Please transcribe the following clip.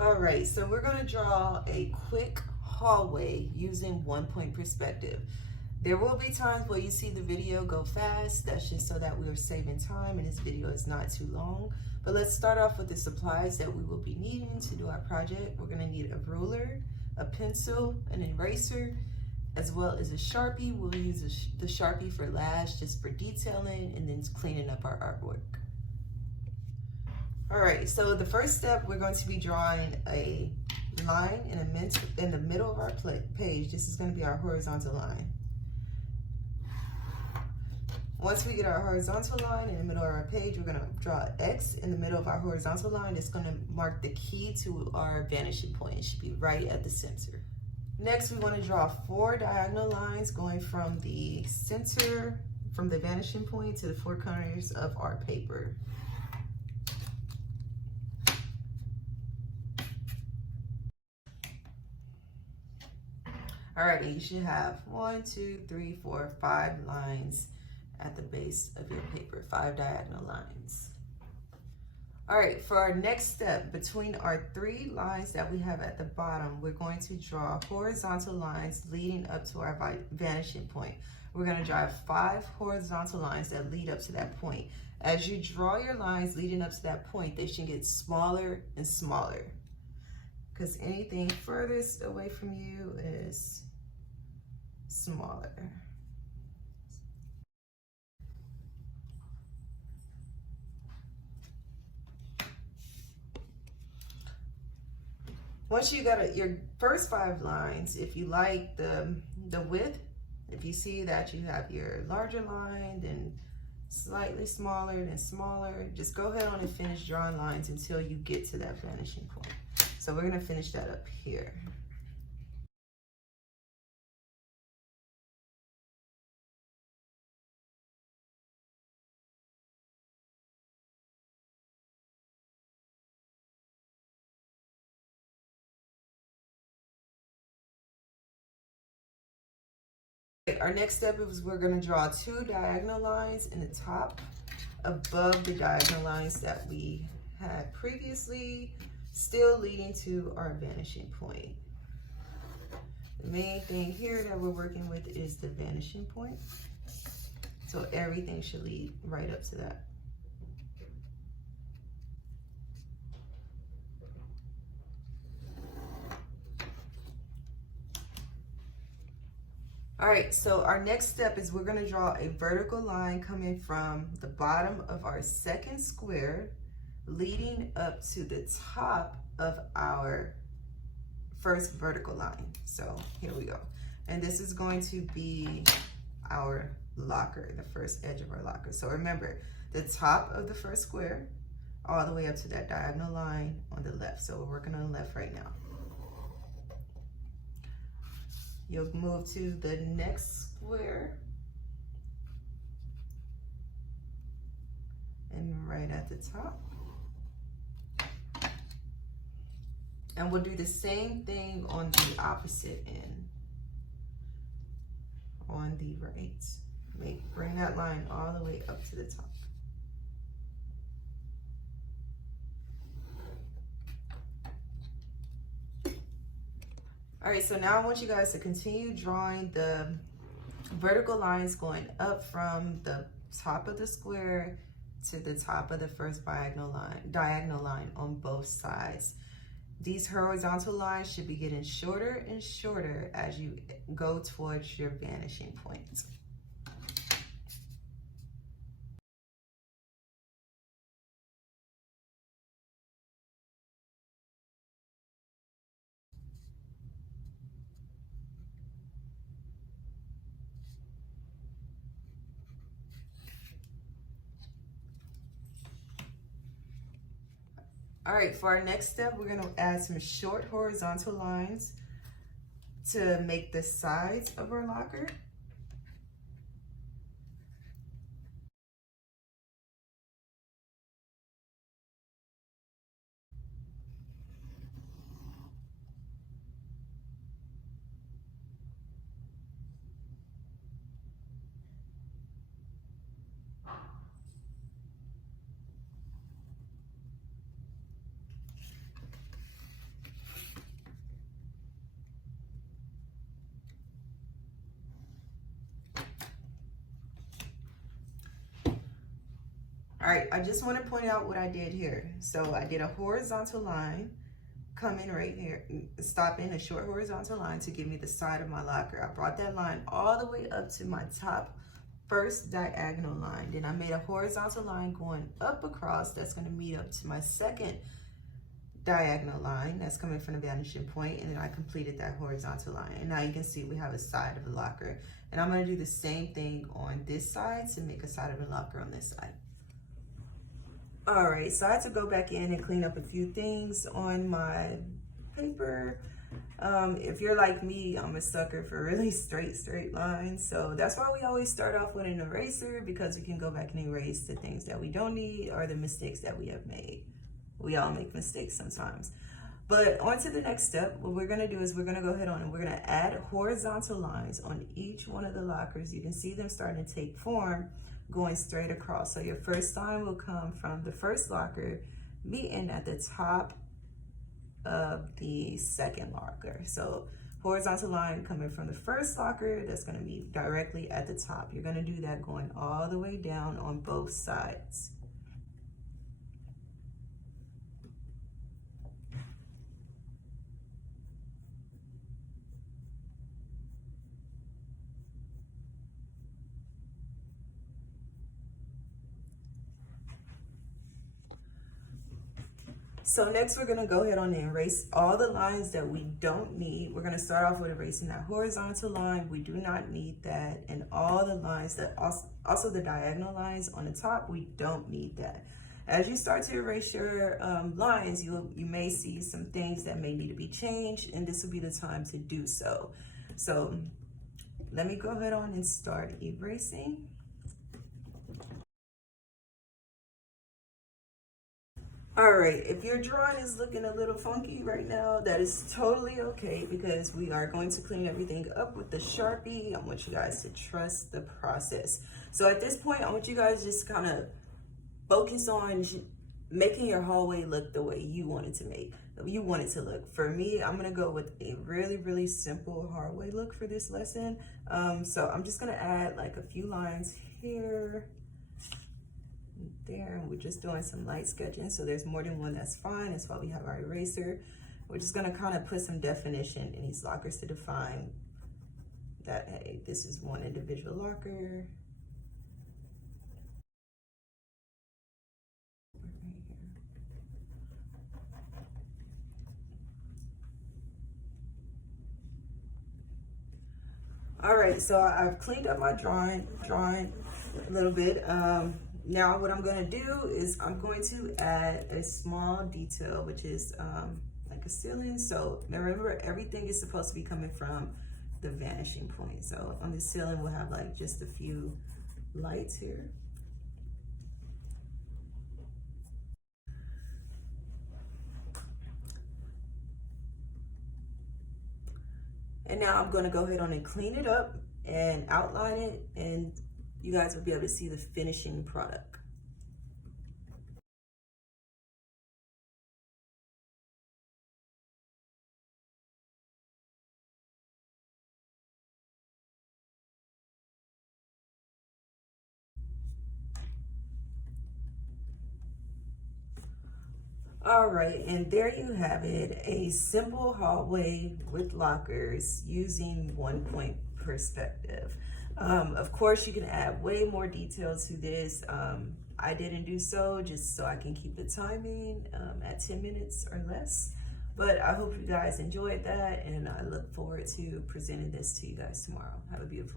All right, so we're going to draw a quick hallway using 1-point perspective. There will be times where you see the video go fast. That's just so that we are saving time and this video is not too long. But let's start off with the supplies that we will be needing to do our project. We're going to need a ruler, a pencil, an eraser, as well as a Sharpie. We'll use the Sharpie for last, just for detailing and then cleaning up our artwork. All right, so the first step, we're going to be drawing a line in the middle of our page. This is going to be our horizontal line. Once we get our horizontal line in the middle of our page, we're going to draw an X in the middle of our horizontal line. It's going to mark the key to our vanishing point. It should be right at the center. Next, we want to draw 4 diagonal lines going from the center, from the vanishing point to the 4 corners of our paper. All right, you should have 1, 2, 3, 4, 5 lines at the base of your paper, 5 diagonal lines. All right, for our next step, between our 3 lines that we have at the bottom, we're going to draw horizontal lines leading up to our vanishing point. We're going to draw 5 horizontal lines that lead up to that point. As you draw your lines leading up to that point, they should get smaller and smaller, because anything furthest away from you is smaller. Once you got your first 5 lines, if you like the width, if you see that you have your larger line, then slightly smaller, then smaller, just go ahead on and finish drawing lines until you get to that vanishing point. So we're going to finish that up here. Our next step is we're going to draw 2 diagonal lines in the top above the diagonal lines that we had previously, still leading to our vanishing point. The main thing here that we're working with is the vanishing point. So everything should lead right up to that. All right, so our next step is we're going to draw a vertical line coming from the bottom of our second square, leading up to the top of our first vertical line. So here we go. And this is going to be our locker, the first edge of our locker. So remember, the top of the first square all the way up to that diagonal line on the left. So we're working on the left right now. You'll move to the next square and right at the top. And we'll do the same thing on the opposite end, on the right. Bring that line all the way up to the top. All right, so now I want you guys to continue drawing the vertical lines going up from the top of the square to the top of the first diagonal line on both sides. These horizontal lines should be getting shorter and shorter as you go towards your vanishing point. All right, for our next step, we're going to add some short horizontal lines to make the sides of our locker. All right, I just want to point out what I did here. So I did a horizontal line coming right here, stopping a short horizontal line to give me the side of my locker. I brought that line all the way up to my top first diagonal line. Then I made a horizontal line going up across that's going to meet up to my second diagonal line that's coming from the vanishing point, and then I completed that horizontal line. And now you can see we have a side of the locker. And I'm going to do the same thing on this side to make a side of the locker on this side. All right, so I had to go back in and clean up a few things on my paper. If you're like me, I'm a sucker for really straight lines. So that's why we always start off with an eraser, because we can go back and erase the things that we don't need or the mistakes that we have made. We all make mistakes sometimes. But on to the next step. What we're gonna do is we're gonna go ahead on and we're gonna add horizontal lines on each one of the lockers. You can see them starting to take form, going straight across. So your first line will come from the first locker, meeting at the top of the second locker. So horizontal line coming from the first locker, that's gonna be directly at the top. You're gonna do that going all the way down on both sides. So next we're gonna go ahead on and erase all the lines that we don't need. We're gonna start off with erasing that horizontal line. We do not need that. And all the lines that also the diagonal lines on the top, we don't need that. As you start to erase your lines, you may see some things that may need to be changed, and this will be the time to do so. So let me go ahead on and start erasing. All right, if your drawing is looking a little funky right now, that is totally okay, because we are going to clean everything up with the Sharpie. I want you guys to trust the process. So at this point, I want you guys just kind of focus on making your hallway look the way you want it to look. For me, I'm gonna go with a really simple hallway look for this lesson. So I'm just gonna add like a few lines here, there, and we're just doing some light sketching. So there's more than one, that's fine. That's why we have our eraser. We're just gonna kind of put some definition in these lockers to define that, hey, this is one individual locker. All right, so I've cleaned up my drawing a little bit. Now what I'm gonna do is I'm going to add a small detail, which is like a ceiling. So now remember, everything is supposed to be coming from the vanishing point. So on the ceiling, we'll have like just a few lights here. And now I'm gonna go ahead on and clean it up and outline it, and you guys will be able to see the finishing product. All right, and there you have it, a simple hallway with lockers using 1-point perspective. Of course, you can add way more detail to this. I didn't do so, just so I can keep the timing at 10 minutes or less. But I hope you guys enjoyed that, and I look forward to presenting this to you guys tomorrow. Have a beautiful